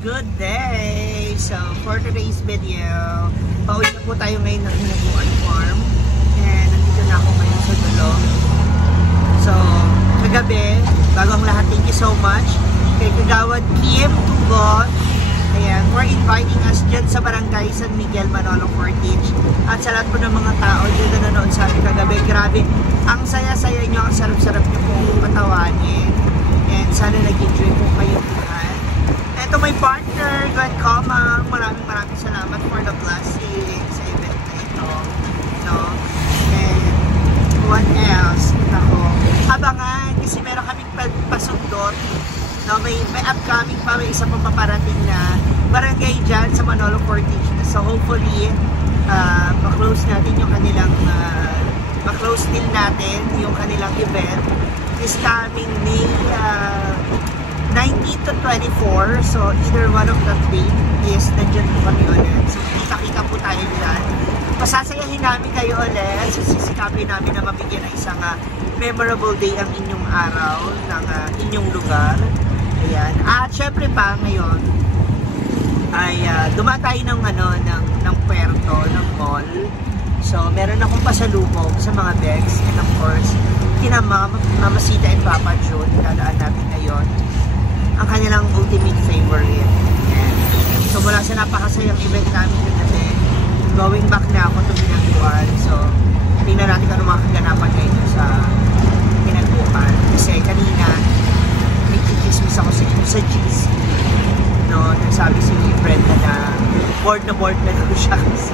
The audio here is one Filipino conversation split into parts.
good day! So, for today's video, pauwi na po tayo ngayon ng Hinaguan Farm. And nandito na ako ngayon sa dulo. So, kagabi, bago ang lahat, thank you so much kay Kagawad Kim Tugot. Ayan, for inviting us dyan sa barangay San Miguel, Manolo, Portage. At sa lahat po ng mga tao dyan na nanonood sa amin kagabi, grabe, ang saya-saya nyo, ang sarap-sarap nyo po patawanin. And sana nag-enjoy po kayo dyan. Ito may partner, Glenn Comang. Maraming salamat for the blessing sa event na ito. No? And what else? Ako, abangan kasi meron kaming pasundot. No, may upcoming pa, may isa pang paparating na barangay dyan sa Manolo, Portage. So hopefully, ma-close natin yung kanilang, ma-close din natin yung kanilang event this coming May 19 to 24. So either one of the three is nandyan po kami ulit. So kita-kita po tayo dyan. Pasasayahin namin kayo ulit. So sisikapin namin na mabigyan ng isang memorable day ang inyong araw ng inyong lugar. Ayan. At syempre pa ngayon ay dumatay ng puerto, ng mall. So meron akong pasalubong sa mga bags, and of course kina Mama Sita and Papa June, dadaan natin ngayon ang kanilang ultimate favorite. And so mula sa napakasayang event namin kasi going back na ako to Hinaguan. So tingnan natin kung ano mga kaganapan ngayon sa Hinaguan. Kasi kanina may chismis ako sa GC. No, nagsabi si Brenda na board na daw siya kasi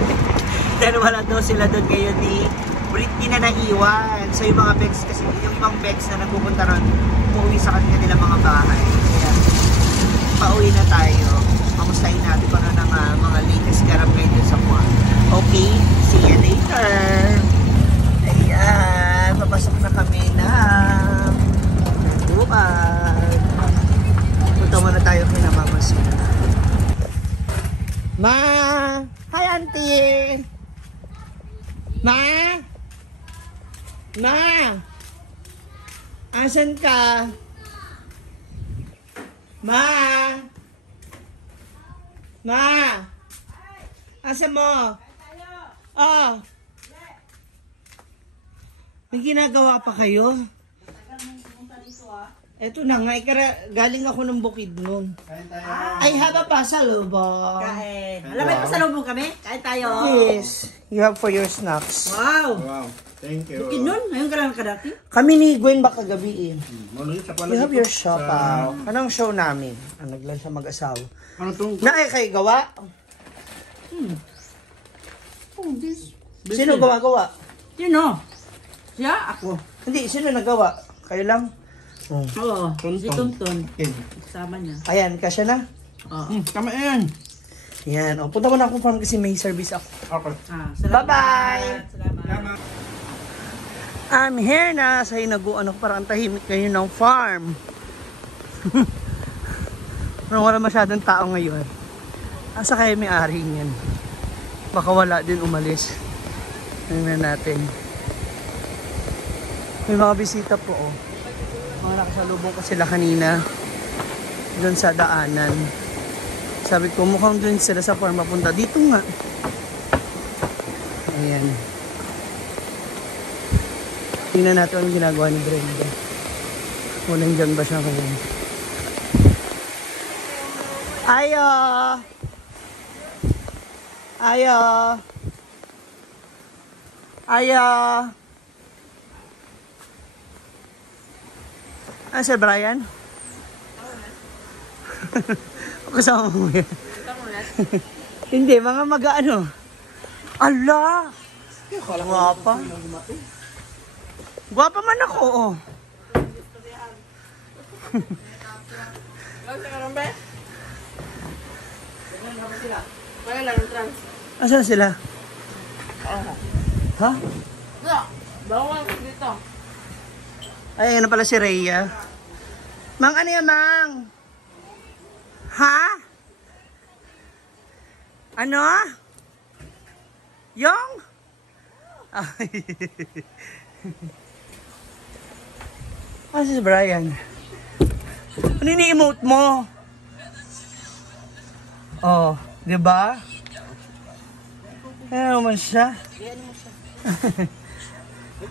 dahil wala daw sila doon ngayon ni Britney na naiwan. So yung mga bags kasi, yung ibang bags na nagpupunta ron, umuwi sa kanilang mga bahay. Kaya pauwi na tayo. Kamustahin natin kung ano ng mga latest garap ngayon sa Juan. Okay, see you later! Ayan, papasok na kami na buwan. Punta muna tayo kina Mama Sita. Ma! Hi, Auntie! Ma! Ma! Asan ka? Ma! Ma! Asan mo? Oh! May ginagawa pa kayo? Eto na nga, galing ako ng bukid nun. Ay, haba pa sa lubong. Kain. Alam mo, pa sa lubong kami? Kain tayo. Yes. You have for your snacks. Wow. Wow. Thank you. Bukid nun? Ngayon ka lang kadati? Kami ni Gwen baka gabi eh. You have your shop. Sa... Anong show namin? Naglan siya mag-asawa. Ano itong... Kayo gawa? Sino gawa-gawa? Sino? Siya? Ako. Hindi, sino nagawa? Kayo lang? Oo. Si Tonton. Kasama niya. Ayan, kasya na? Oo. Tama yan. Yan. O, punta ko na akong farm kasi may service ako. Okay. Salamat. Bye-bye! Salamat. I'm here na sa Hinaguan ako. Parang tahimik ngayon ng farm. Parang wala masyadong tao ngayon. Asa kaya may-ari yan? Baka wala din umalis. Tingnan natin. May mga bisita po oh. Mga nakasalubong ko sila kanina doon sa daanan. Sabi ko mukhang doon sila sa farm mapunta. Dito nga. Ayan. Tingnan natin ang ginagawa ni Brenda. Kung nandyan ba siya ngayon. Ayo! Ayo! Ayo! Ah, Sir Brian? Kasama mo yan. Hindi, mga mag-ano. Ala! Guwapa. Guwapa man ako, oh. Asan sila? Ha? Bawang dito. Ay, ano pala si Rhea? Mang, ano yan, Mang? Ha? Ano? Yung? Ay. Ah, si Brian. Ano ini-emote mo? Oh, di ba? Ano naman siya?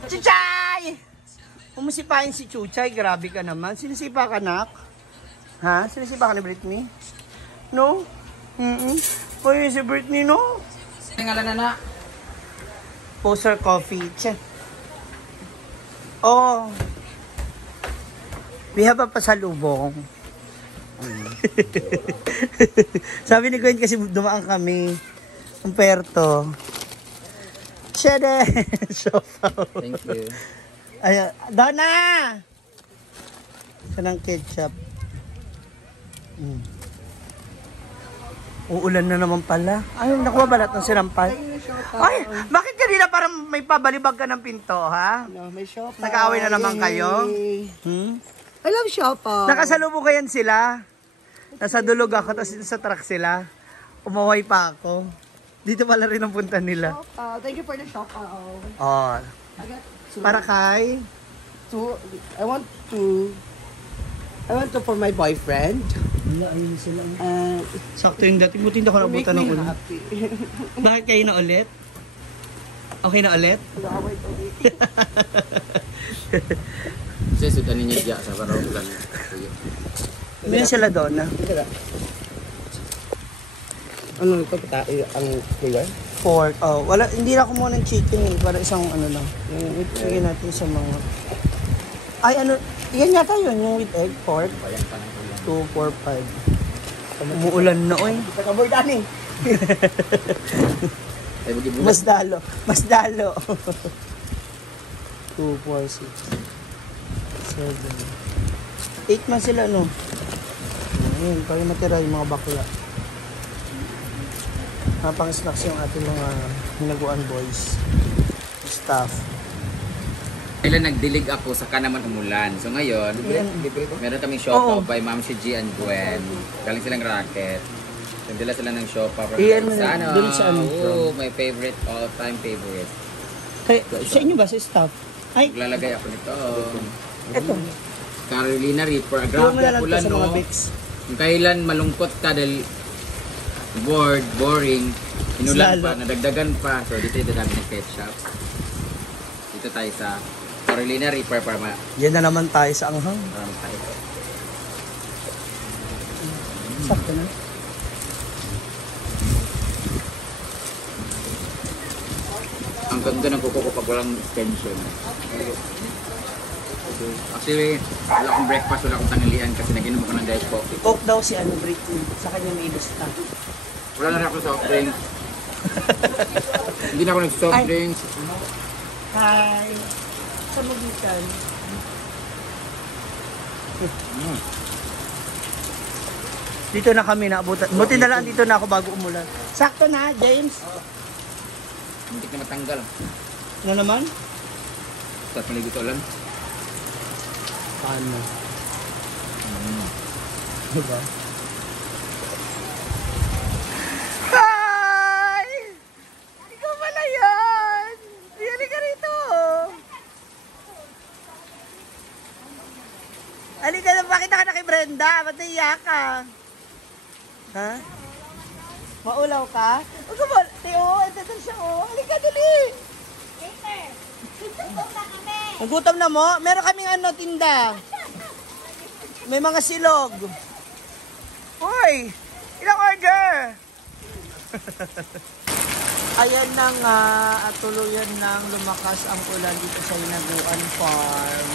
Chuchay! Umusipain si Chuchay, grabe ka naman. Sinisipa ka, nak? Ha? Sinisipa ka ni Britney? No? Uy, si Britney, no? Tingala na. Poster coffee. Che. Oh. We have a pasalubong. Sabi ni Gwen kasi dumaan kami. Umperto. Shede! Thank you. Ay, Donna! Ito ng ketchup. Uulan na naman pala. Ay, nakuha balat ng sinampal. Ay, bakit kanina parang may pabalibag ka ng pinto, ha? No, may shop. Nag-aaway na naman kayo? I love shopper. Nakasalubong kayan sila. Nasa dulog ako, tapos sa truck sila. Umaway pa ako. Dito pala rin ang punta nila. Thank you for the shopper. Oh. I got Para kay... I want to for my boyfriend. Wala, ayun sila. And Sakto yung dating. Buti hindi ako make nabutan ng me ulan. happy. Bakit kayo na ulit? Okay na ulit? Wait, ulit. Kasi sudan niya diya sa paraw lang. Meron sila doon na. Ano ito? Ang kulay? Pork. Oh, wala, hindi na ako muna ng chicken eh. Para isang ano lang. Sige natin sa mga... Ay, ano, yan yata yun, yung with egg pork. 2, 4, 5. Umuulan na, oy. Kaboy dani. Mas dalo. Mas dalo. 2, 4, 6, 7. 8 man sila, no? Ayun, para matira yung mga bakla. Pang snacks yung ating mga hinaguan boys. Staff. Kailan nagdilig ako, saka naman umulan. So ngayon, meron kaming shop by Ma'am Shiji and Gwen. Galing silang racket. Nagdala sila ng shoppa from dun sa ano. Oh, my favorite, all-time favorite. Kay, sa inyo ba sa staff? Ay, Maglalagay ako nito. eto. Carolina Reaper. Iwan Grabe mo na lang ulan, to sa mga no? bigs. Kung kailan malungkot ka dahil bored, boring, inulan pa, nadagdagan pa. So dito yung dadami ng ketchup. Dito tayo sa Carolina Reaper para Yan na naman tayo sa anghang. tayo. Sakto na. Ang ganda ng kuko ko pag walang extension. Actually, wala akong breakfast, wala akong tanghalian kasi nag-inom ako ng diet coffee. Coke daw si ano, Britney. Sa kanya may ilista. Wala na rin ako soft drinks. Hindi na ako nag-soft Ay. drinks. Hi! Sa magitan. Dito na kami naabutan. Buti na lang dito na ako bago umulan. Sakto na, James. Hindi na matanggal. Ano naman? Tapos maligo ito lang. Paano? Diba? Hi! Ikaw pala yan! Hindi ka rito! Halika na, bakit ka na kay Brenda? Ba't naiya ka? Ha? Maulaw ka? Huwag ka mo, Teo, ito siya, oh. Halika, dali! Nagutom na mo? Meron kaming ano, tinda. May mga silog. Hoy! Ilang order? Ayan na nga, at tuluyan nang lumakas ang ulan dito sa Hinaguan Farm.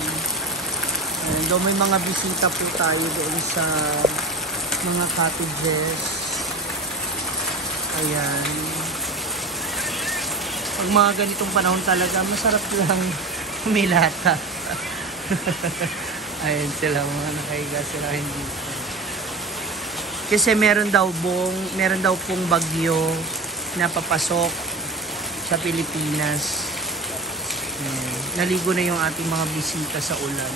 Ayan, doon may mga bisita po tayo doon sa mga cottages. Ayan. Pag mga ganitong panahon talaga, masarap lang humilata. Ayan sila, mga nakahiga sila hindi. Kasi meron daw pong bagyo na papasok sa Pilipinas. Naligo na yung ating mga bisita sa ulan.